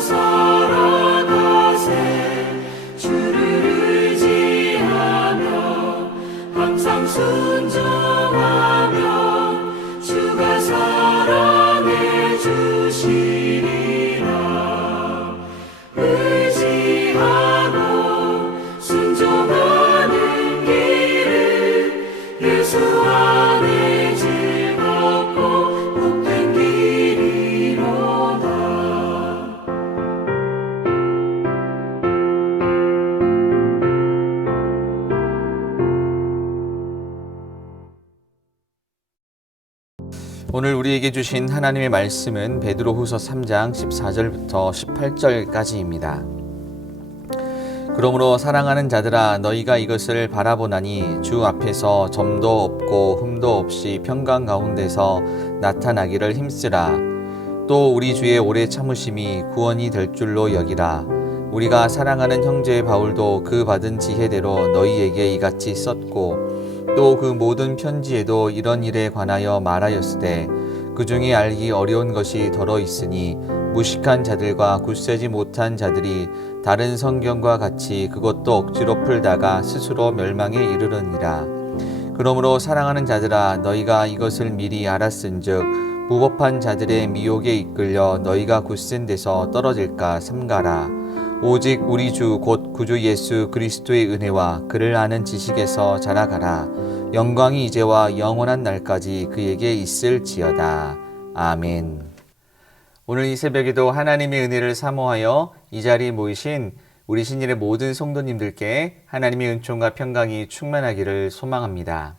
살아가세. 주를 의지하며 항상 순종하며 주가 사랑해 주시리라. 의지하고 순종하는 길은 예수 안에 즐겁고 복된 길이로다. 오늘 우리에게 주신 하나님의 말씀은 베드로후서 3장 14절부터 18절까지입니다. 그러므로 사랑하는 자들아 너희가 이것을 바라보나니 주 앞에서 점도 없고 흠도 없이 평강 가운데서 나타나기를 힘쓰라. 또 우리 주의 오래 참으심이 구원이 될 줄로 여기라. 우리가 사랑하는 형제 바울도 그 받은 지혜대로 너희에게 이같이 썼고 또 그 모든 편지에도 이런 일에 관하여 말하였으되 그 중에 알기 어려운 것이 더러 있으니 무식한 자들과 굳세지 못한 자들이 다른 성경과 같이 그것도 억지로 풀다가 스스로 멸망에 이르르니라. 그러므로 사랑하는 자들아 너희가 이것을 미리 알았은즉 무법한 자들의 미혹에 이끌려 너희가 굳센 데서 떨어질까 삼가라. 오직 우리 주 곧 구주 예수 그리스도의 은혜와 그를 아는 지식에서 자라가라. 영광이 이제와 영원한 날까지 그에게 있을지어다. 아멘. 오늘 이 새벽에도 하나님의 은혜를 사모하여 이 자리에 모이신 우리 신일의 모든 성도님들께 하나님의 은총과 평강이 충만하기를 소망합니다.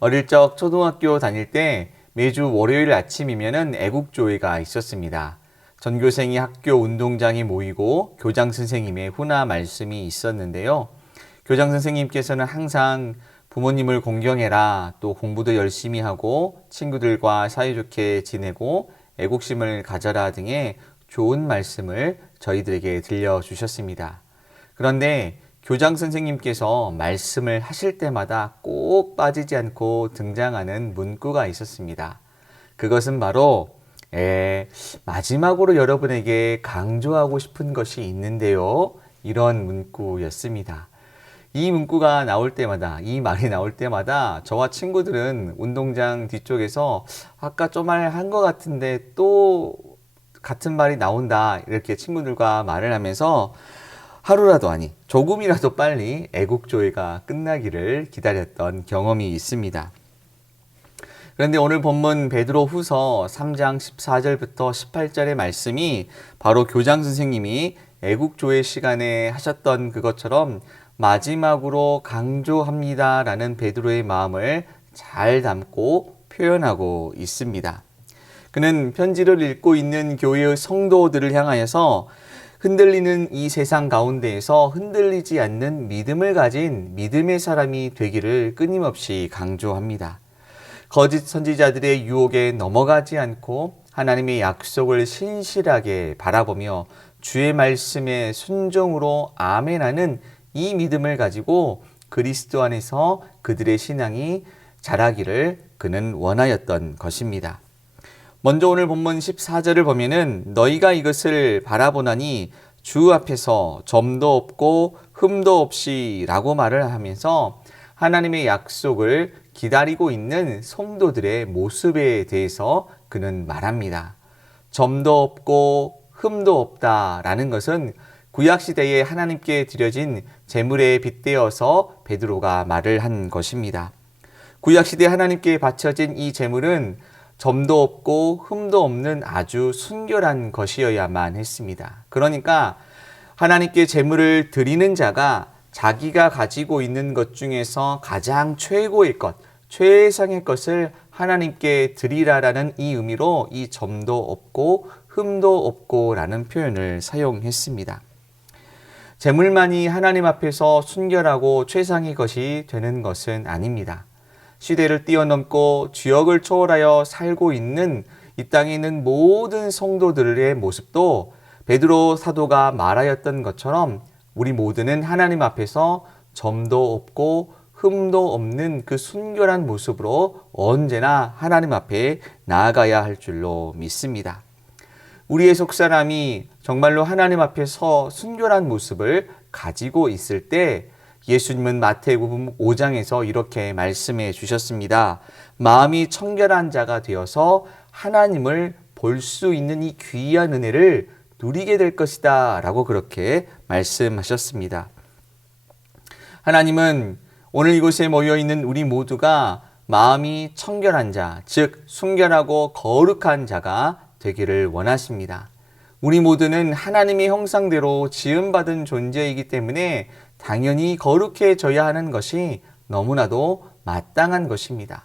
어릴 적 초등학교 다닐 때 매주 월요일 아침이면은 애국조회가 있었습니다. 전교생이 학교 운동장에 모이고 교장 선생님의 훈화 말씀이 있었는데요. 교장 선생님께서는 항상 부모님을 공경해라, 또 공부도 열심히 하고 친구들과 사이좋게 지내고 애국심을 가져라 등의 좋은 말씀을 저희들에게 들려주셨습니다. 그런데 교장 선생님께서 말씀을 하실 때마다 꼭 빠지지 않고 등장하는 문구가 있었습니다. 그것은 바로 마지막으로 여러분에게 강조하고 싶은 것이 있는데요. 이런 문구였습니다. 이 문구가 나올 때마다, 이 말이 나올 때마다 저와 친구들은 운동장 뒤쪽에서 아까 좀 말 한 것 같은데 또 같은 말이 나온다 이렇게 친구들과 말을 하면서 하루라도 아니 조금이라도 빨리 애국조회가 끝나기를 기다렸던 경험이 있습니다. 그런데 오늘 본문 베드로후서 3장 14절부터 18절의 말씀이 바로 교장 선생님이 애국조회 시간에 하셨던 그것처럼 마지막으로 강조합니다라는 베드로의 마음을 잘 담고 표현하고 있습니다. 그는 편지를 읽고 있는 교회의 성도들을 향하여서 흔들리는 이 세상 가운데에서 흔들리지 않는 믿음을 가진 믿음의 사람이 되기를 끊임없이 강조합니다. 거짓 선지자들의 유혹에 넘어가지 않고 하나님의 약속을 신실하게 바라보며 주의 말씀에 순종으로 아멘하는 이 믿음을 가지고 그리스도 안에서 그들의 신앙이 자라기를 그는 원하였던 것입니다. 먼저 오늘 본문 14절을 보면은 너희가 이것을 바라보나니 주 앞에서 점도 없고 흠도 없이 라고 말을 하면서 하나님의 약속을 기다리고 있는 성도들의 모습에 대해서 그는 말합니다. 점도 없고 흠도 없다라는 것은 구약시대에 하나님께 드려진 제물에 빗대어서 베드로가 말을 한 것입니다. 구약시대 하나님께 바쳐진 이 제물은 점도 없고 흠도 없는 아주 순결한 것이어야만 했습니다. 그러니까 하나님께 제물을 드리는 자가 자기가 가지고 있는 것 중에서 가장 최고의 것, 최상의 것을 하나님께 드리라라는 이 의미로 이 점도 없고 흠도 없고 라는 표현을 사용했습니다. 제물만이 하나님 앞에서 순결하고 최상의 것이 되는 것은 아닙니다. 시대를 뛰어넘고 지역을 초월하여 살고 있는 이 땅에 있는 모든 성도들의 모습도 베드로 사도가 말하였던 것처럼 우리 모두는 하나님 앞에서 점도 없고 흠도 없는 그 순결한 모습으로 언제나 하나님 앞에 나아가야 할 줄로 믿습니다. 우리의 속사람이 정말로 하나님 앞에 서 순결한 모습을 가지고 있을 때 예수님은 마태복음 5장에서 이렇게 말씀해 주셨습니다. 마음이 청결한 자가 되어서 하나님을 볼 수 있는 이 귀한 은혜를 누리게 될 것이다 라고 그렇게 말씀하셨습니다. 하나님은 오늘 이곳에 모여있는 우리 모두가 마음이 청결한 자, 즉 순결하고 거룩한 자가 되기를 원하십니다. 우리 모두는 하나님의 형상대로 지음받은 존재이기 때문에 당연히 거룩해져야 하는 것이 너무나도 마땅한 것입니다.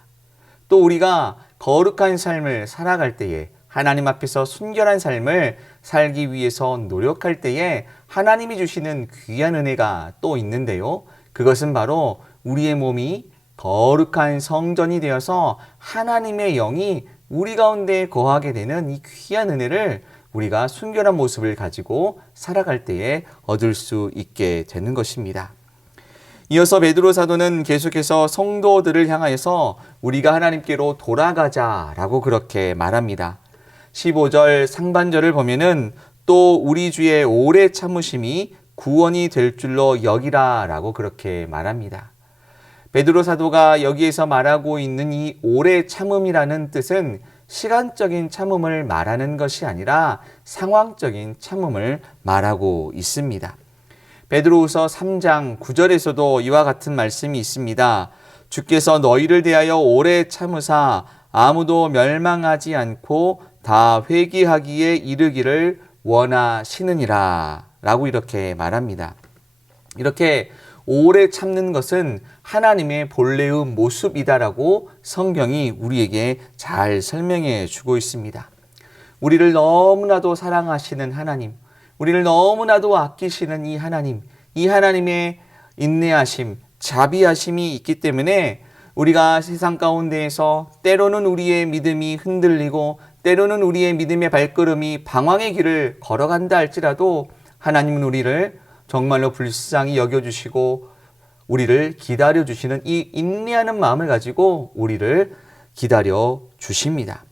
또 우리가 거룩한 삶을 살아갈 때에 하나님 앞에서 순결한 삶을 살기 위해서 노력할 때에 하나님이 주시는 귀한 은혜가 또 있는데요. 그것은 바로 우리의 몸이 거룩한 성전이 되어서 하나님의 영이 우리 가운데 거하게 되는 이 귀한 은혜를 우리가 순결한 모습을 가지고 살아갈 때에 얻을 수 있게 되는 것입니다. 이어서 베드로 사도는 계속해서 성도들을 향하여서 우리가 하나님께로 돌아가자라고 그렇게 말합니다. 15절 상반절을 보면은 또 우리 주의 오래 참으심이 구원이 될 줄로 여기라라고 그렇게 말합니다. 베드로 사도가 여기에서 말하고 있는 이 오래 참음이라는 뜻은 시간적인 참음을 말하는 것이 아니라 상황적인 참음을 말하고 있습니다. 베드로후서 3장 9절에서도 이와 같은 말씀이 있습니다. 주께서 너희를 대하여 오래 참으사 아무도 멸망하지 않고 다 회개하기에 이르기를 원하시느니라 라고 이렇게 말합니다. 이렇게 오래 참는 것은 하나님의 본래의 모습이다라고 성경이 우리에게 잘 설명해 주고 있습니다. 우리를 너무나도 사랑하시는 하나님, 우리를 너무나도 아끼시는 이 하나님의 인내하심, 자비하심이 있기 때문에 우리가 세상 가운데에서 때로는 우리의 믿음이 흔들리고 때로는 우리의 믿음의 발걸음이 방황의 길을 걸어간다 할지라도 하나님은 우리를 정말로 불쌍히 여겨주시고 우리를 기다려주시는 이 인내하는 마음을 가지고 우리를 기다려 주십니다.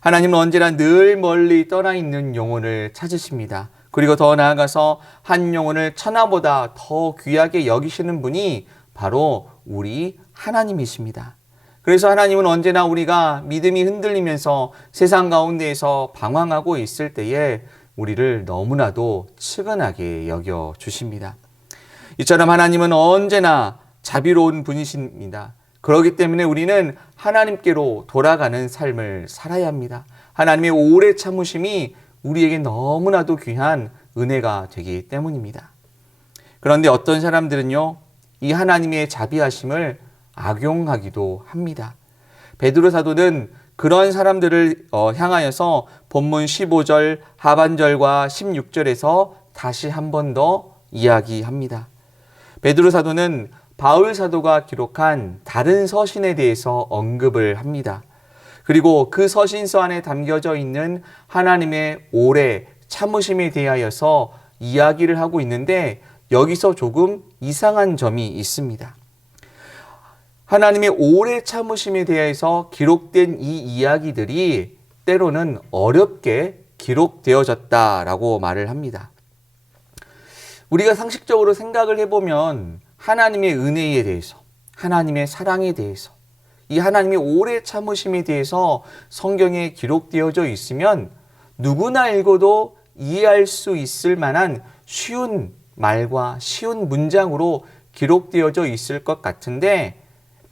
하나님은 언제나 늘 멀리 떠나 있는 영혼을 찾으십니다. 그리고 더 나아가서 한 영혼을 천하보다 더 귀하게 여기시는 분이 바로 우리 하나님이십니다. 그래서 하나님은 언제나 우리가 믿음이 흔들리면서 세상 가운데에서 방황하고 있을 때에 우리를 너무나도 측은하게 여겨 주십니다. 이처럼 하나님은 언제나 자비로운 분이십니다. 그렇기 때문에 우리는 하나님께로 돌아가는 삶을 살아야 합니다. 하나님의 오래 참으심이 우리에게 너무나도 귀한 은혜가 되기 때문입니다. 그런데 어떤 사람들은요, 이 하나님의 자비하심을 악용하기도 합니다. 베드로 사도는 그런 사람들을 향하여서 본문 15절 하반절과 16절에서 다시 한 번 더 이야기합니다. 베드로 사도는 바울 사도가 기록한 다른 서신에 대해서 언급을 합니다. 그리고 그 서신서 안에 담겨져 있는 하나님의 오래 참으심에 대하여서 이야기를 하고 있는데 여기서 조금 이상한 점이 있습니다. 하나님의 오래 참으심에 대해서 기록된 이 이야기들이 때로는 어렵게 기록되어졌다라고 말을 합니다. 우리가 상식적으로 생각을 해보면 하나님의 은혜에 대해서, 하나님의 사랑에 대해서, 이 하나님의 오래 참으심에 대해서 성경에 기록되어져 있으면 누구나 읽어도 이해할 수 있을 만한 쉬운 말과 쉬운 문장으로 기록되어져 있을 것 같은데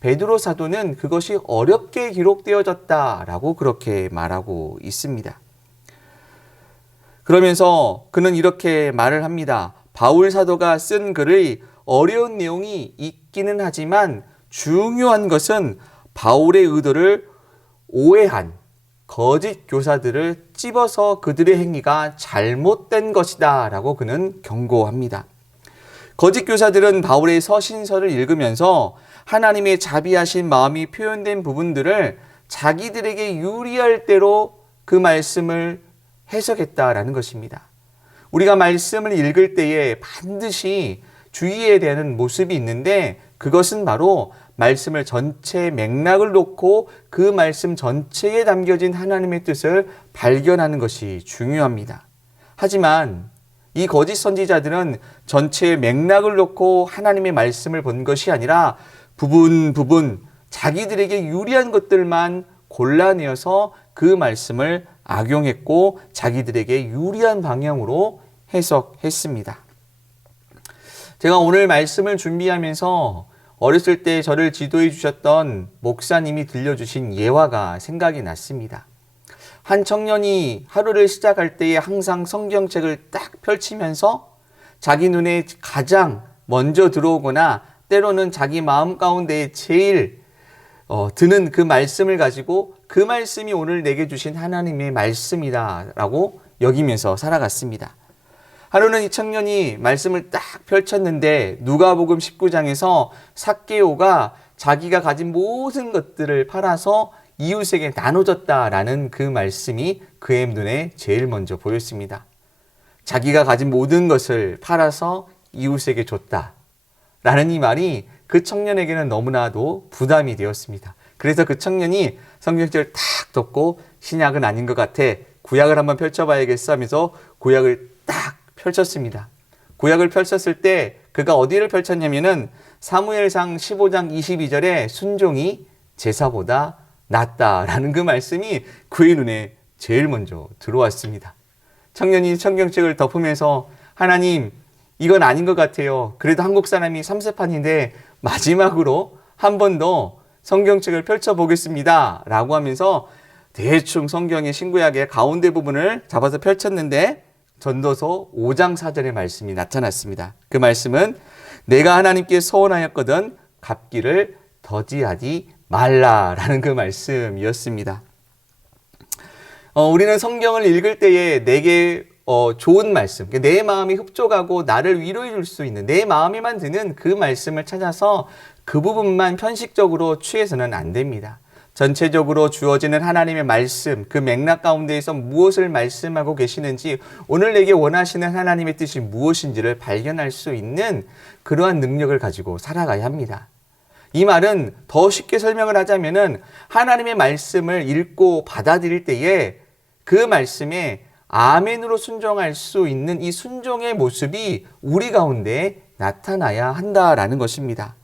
베드로 사도는 그것이 어렵게 기록되어졌다라고 그렇게 말하고 있습니다. 그러면서 그는 이렇게 말을 합니다. 바울 사도가 쓴 글의 어려운 내용이 있기는 하지만 중요한 것은 바울의 의도를 오해한 거짓 교사들을 찝어서 그들의 행위가 잘못된 것이다 라고 그는 경고합니다. 거짓 교사들은 바울의 서신서를 읽으면서 하나님의 자비하신 마음이 표현된 부분들을 자기들에게 유리할 대로 그 말씀을 해석했다라는 것입니다. 우리가 말씀을 읽을 때에 반드시 주의해야 되는 모습이 있는데 그것은 바로 말씀을 전체 맥락을 놓고 그 말씀 전체에 담겨진 하나님의 뜻을 발견하는 것이 중요합니다. 하지만 이 거짓 선지자들은 전체의 맥락을 놓고 하나님의 말씀을 본 것이 아니라 부분 자기들에게 유리한 것들만 골라내어서 그 말씀을 악용했고 자기들에게 유리한 방향으로 해석했습니다. 제가 오늘 말씀을 준비하면서 어렸을 때 저를 지도해 주셨던 목사님이 들려주신 예화가 생각이 났습니다. 한 청년이 하루를 시작할 때에 항상 성경책을 딱 펼치면서 자기 눈에 가장 먼저 들어오거나 때로는 자기 마음 가운데에 제일 드는 그 말씀을 가지고 그 말씀이 오늘 내게 주신 하나님의 말씀이다 라고 여기면서 살아갔습니다. 하루는 이 청년이 말씀을 딱 펼쳤는데 누가복음 19장에서 삭개오가 자기가 가진 모든 것들을 팔아서 이웃에게 나눠줬다라는 그 말씀이 그의 눈에 제일 먼저 보였습니다. 자기가 가진 모든 것을 팔아서 이웃에게 줬다라는 이 말이 그 청년에게는 너무나도 부담이 되었습니다. 그래서 그 청년이 성경책을 탁 덮고 신약은 아닌 것 같아 구약을 한번 펼쳐봐야겠어 하면서 구약을 딱 펼쳤습니다. 구약을 펼쳤을 때 그가 어디를 펼쳤냐면은 사무엘상 15장 22절에 순종이 제사보다 낫다라는 그 말씀이 그의 눈에 제일 먼저 들어왔습니다. 청년이 성경책을 덮으면서 하나님 이건 아닌 것 같아요. 그래도 한국 사람이 3세판인데 마지막으로 한 번 더 성경책을 펼쳐보겠습니다 라고 하면서 대충 성경의 신구약의 가운데 부분을 잡아서 펼쳤는데 전도서 5장 4절의 말씀이 나타났습니다. 그 말씀은 내가 하나님께 서원하였거든 갚기를 더디하지 말라라는 그 말씀이었습니다. 우리는 성경을 읽을 때에 내게 좋은 말씀, 내 마음이 흡족하고 나를 위로해 줄 수 있는 내 마음에만 드는 그 말씀을 찾아서 그 부분만 편식적으로 취해서는 안 됩니다. 전체적으로 주어지는 하나님의 말씀, 그 맥락 가운데에서 무엇을 말씀하고 계시는지 오늘 내게 원하시는 하나님의 뜻이 무엇인지를 발견할 수 있는 그러한 능력을 가지고 살아가야 합니다. 이 말은 더 쉽게 설명을 하자면은 하나님의 말씀을 읽고 받아들일 때에 그 말씀에 아멘으로 순종할 수 있는 이 순종의 모습이 우리 가운데 나타나야 한다라는 것입니다.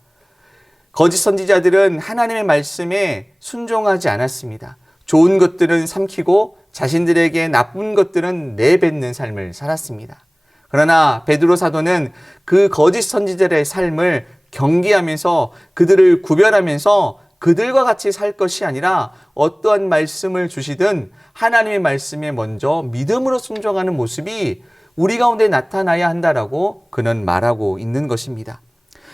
거짓 선지자들은 하나님의 말씀에 순종하지 않았습니다. 좋은 것들은 삼키고 자신들에게 나쁜 것들은 내뱉는 삶을 살았습니다. 그러나 베드로 사도는 그 거짓 선지자들의 삶을 경계하면서 그들을 구별하면서 그들과 같이 살 것이 아니라 어떠한 말씀을 주시든 하나님의 말씀에 먼저 믿음으로 순종하는 모습이 우리 가운데 나타나야 한다라고 그는 말하고 있는 것입니다.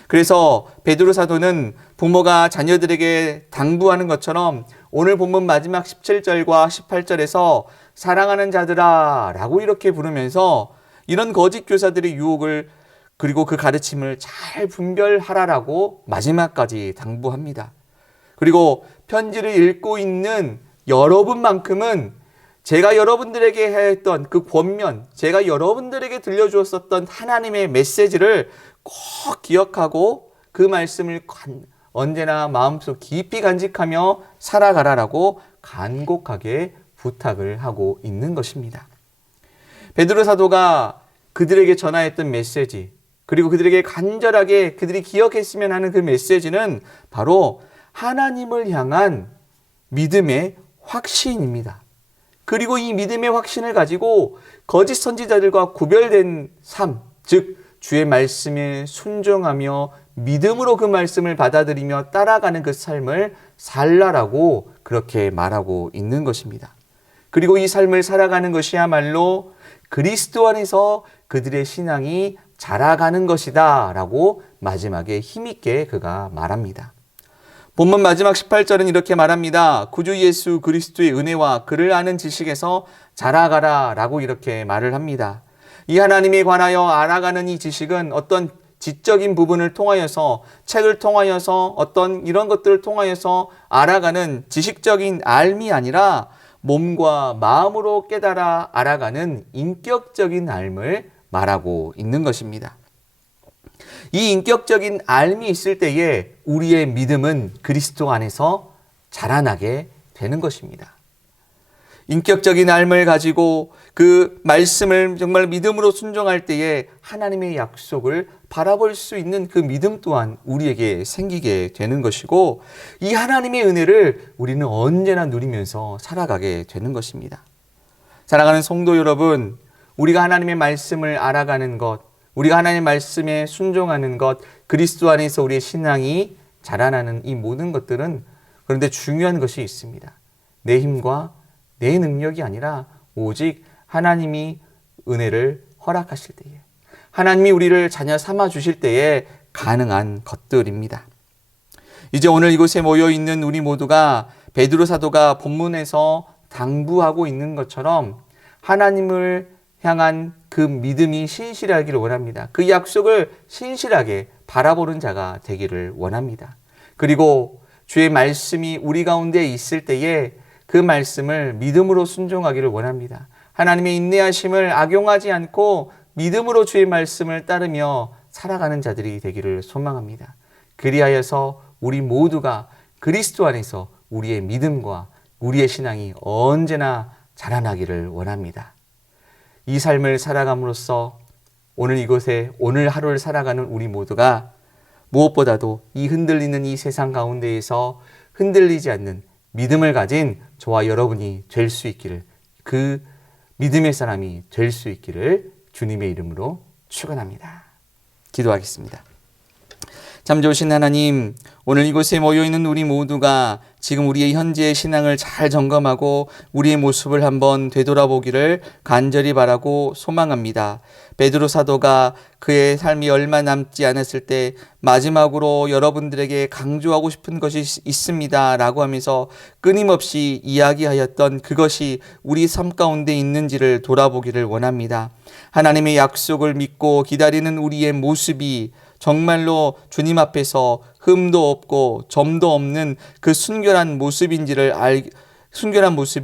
그래서 베드로 사도는 부모가 자녀들에게 당부하는 것처럼 오늘 본문 마지막 17절과 18절에서 사랑하는 자들아 라고 이렇게 부르면서 이런 거짓 교사들의 유혹을 그리고 그 가르침을 잘 분별하라라고 마지막까지 당부합니다. 그리고 편지를 읽고 있는 여러분만큼은 제가 여러분들에게 했던 그 권면, 제가 여러분들에게 들려주었었던 하나님의 메시지를 꼭 기억하고 그 말씀을 언제나 마음속 깊이 간직하며 살아가라라고 간곡하게 부탁을 하고 있는 것입니다. 베드로 사도가 그들에게 전하였던 메시지, 그리고 그들에게 간절하게 그들이 기억했으면 하는 그 메시지는 바로 하나님을 향한 믿음의 확신입니다. 그리고 이 믿음의 확신을 가지고 거짓 선지자들과 구별된 삶, 즉 주의 말씀에 순종하며 믿음으로 그 말씀을 받아들이며 따라가는 그 삶을 살라라고 그렇게 말하고 있는 것입니다. 그리고 이 삶을 살아가는 것이야말로 그리스도 안에서 그들의 신앙이 자라가는 것이다 라고 마지막에 힘있게 그가 말합니다. 본문 마지막 18절은 이렇게 말합니다. 구주 예수 그리스도의 은혜와 그를 아는 지식에서 자라가라 라고 이렇게 말을 합니다. 이 하나님에 관하여 알아가는 이 지식은 어떤 지적인 부분을 통하여서 책을 통하여서 어떤 이런 것들을 통하여서 알아가는 지식적인 알미 아니라 몸과 마음으로 깨달아 알아가는 인격적인 알을 말하고 있는 것입니다. 이 인격적인 알미 있을 때에 우리의 믿음은 그리스도 안에서 자라나게 되는 것입니다. 인격적인 알을 가지고 그 말씀을 정말 믿음으로 순종할 때에 하나님의 약속을 바라볼 수 있는 그 믿음 또한 우리에게 생기게 되는 것이고, 이 하나님의 은혜를 우리는 언제나 누리면서 살아가게 되는 것입니다. 사랑하는 성도 여러분, 우리가 하나님의 말씀을 알아가는 것, 우리가 하나님의 말씀에 순종하는 것, 그리스도 안에서 우리의 신앙이 자라나는 이 모든 것들은, 그런데 중요한 것이 있습니다. 내 힘과 내 능력이 아니라 오직 하나님이 은혜를 허락하실 때에, 하나님이 우리를 자녀 삼아 주실 때에 가능한 것들입니다. 이제 오늘 이곳에 모여 있는 우리 모두가 베드로 사도가 본문에서 당부하고 있는 것처럼 하나님을 향한 그 믿음이 신실하기를 원합니다. 그 약속을 신실하게 바라보는 자가 되기를 원합니다. 그리고 주의 말씀이 우리 가운데 있을 때에 그 말씀을 믿음으로 순종하기를 원합니다. 하나님의 인내하심을 악용하지 않고 믿음으로 주의 말씀을 따르며 살아가는 자들이 되기를 소망합니다. 그리하여서 우리 모두가 그리스도 안에서 우리의 믿음과 우리의 신앙이 언제나 자라나기를 원합니다. 이 삶을 살아감으로써 오늘 이곳에 오늘 하루를 살아가는 우리 모두가 무엇보다도 이 흔들리는 이 세상 가운데에서 흔들리지 않는 믿음을 가진 저와 여러분이 될 수 있기를, 그 믿음의 사람이 될 수 있기를 주님의 이름으로 축원합니다. 기도하겠습니다. 참 좋으신 하나님, 오늘 이곳에 모여있는 우리 모두가 지금 우리의 현재의 신앙을 잘 점검하고 우리의 모습을 한번 되돌아보기를 간절히 바라고 소망합니다. 베드로 사도가 그의 삶이 얼마 남지 않았을 때 마지막으로 여러분들에게 강조하고 싶은 것이 있습니다 라고 하면서 끊임없이 이야기하였던 그것이 우리 삶 가운데 있는지를 돌아보기를 원합니다. 하나님의 약속을 믿고 기다리는 우리의 모습이 정말로 주님 앞에서 흠도 없고 점도 없는 그 순결한 모습이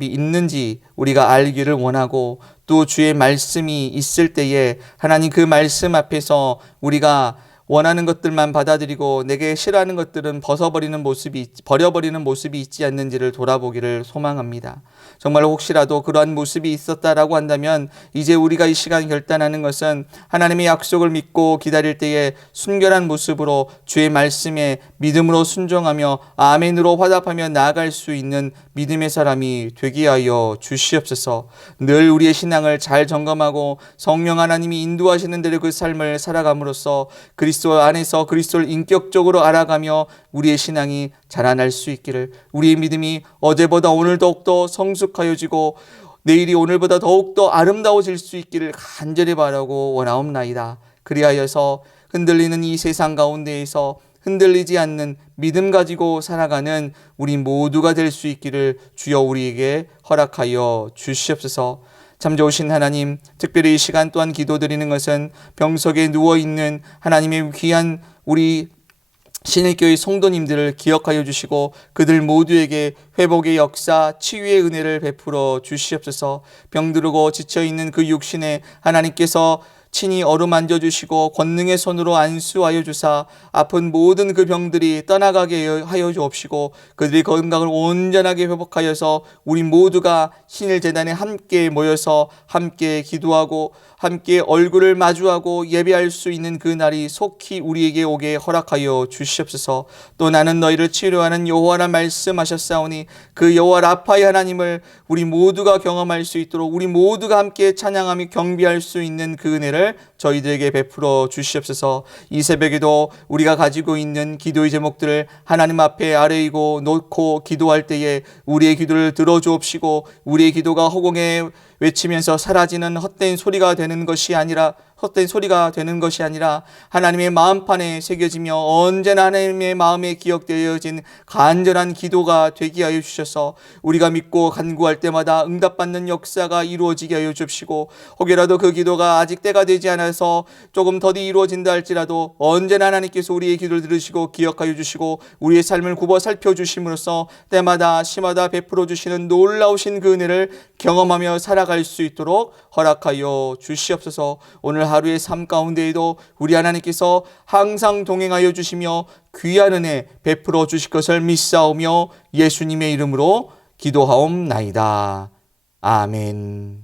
있는지 우리가 알기를 원하고, 또 주의 말씀이 있을 때에 하나님 그 말씀 앞에서 우리가 원하는 것들만 받아들이고 내게 싫어하는 것들은 버려버리는 모습이 있지 않는지를 돌아보기를 소망합니다. 정말 혹시라도 그러한 모습이 있었다라고 한다면 이제 우리가 이 시간 결단하는 것은 하나님의 약속을 믿고 기다릴 때에 순결한 모습으로 주의 말씀에 믿음으로 순종하며 아멘으로 화답하며 나아갈 수 있는 믿음의 사람이 되게 하여 주시옵소서. 늘 우리의 신앙을 잘 점검하고 성령 하나님이 인도하시는 대로 그 삶을 살아감으로써 그리스도 안에서 그리스도를 인격적으로 알아가며 우리의 신앙이 자라날 수 있기를, 우리의 믿음이 어제보다 오늘 더욱더 성숙하여지고 내일이 오늘보다 더욱더 아름다워질 수 있기를 간절히 바라고 원하옵나이다. 그리하여서 흔들리는 이 세상 가운데에서 흔들리지 않는 믿음 가지고 살아가는 우리 모두가 될 수 있기를 주여 우리에게 허락하여 주시옵소서. 참 좋으신 하나님, 특별히 이 시간 또한 기도드리는 것은 병석에 누워있는 하나님의 귀한 우리 신일교회 성도님들을 기억하여 주시고 그들 모두에게 회복의 역사, 치유의 은혜를 베풀어 주시옵소서. 병들고 지쳐있는 그 육신에 하나님께서 친히 어루만져 주시고 권능의 손으로 안수하여 주사 아픈 모든 그 병들이 떠나가게 하여 주옵시고 그들의 건강을 온전하게 회복하여서 우리 모두가 신일재단에 함께 모여서 함께 기도하고 함께 얼굴을 마주하고 예배할 수 있는 그 날이 속히 우리에게 오게 허락하여 주시옵소서. 또 나는 너희를 치료하는 여호와라 말씀하셨사오니 그 여호와 라파의 하나님을 우리 모두가 경험할 수 있도록 우리 모두가 함께 찬양하며 경배할 수 있는 그 은혜를 저희들에게 베풀어 주시옵소서. 이 새벽에도 우리가 가지고 있는 기도의 제목들을 하나님 앞에 아뢰이고 놓고 기도할 때에 우리의 기도를 들어주옵시고 우리의 기도가 허공에 외치면서 사라지는 헛된 소리가 되는 것이 아니라 하나님의 마음판에 새겨지며 언제나 하나님의 마음에 기억되어진 간절한 기도가 되게 하여 주셔서 우리가 믿고 간구할 때마다 응답받는 역사가 이루어지게 하여 주시고, 혹여라도 그 기도가 아직 때가 되지 않아서 조금 더디 이루어진다 할지라도 언제나 하나님께서 우리의 기도를 들으시고 기억하여 주시고 우리의 삶을 굽어 살펴주심으로써 때마다 시마다 베풀어 주시는 놀라우신 그 은혜를 경험하며 살아가는 살아갈 수 있도록 허락하여 주시옵소서. 오늘 하루의 삶 가운데에도 우리 하나님께서 항상 동행하여 주시며 귀한 은혜 베풀어 주실 것을 믿사오며 예수님의 이름으로 기도하옵나이다. 아멘.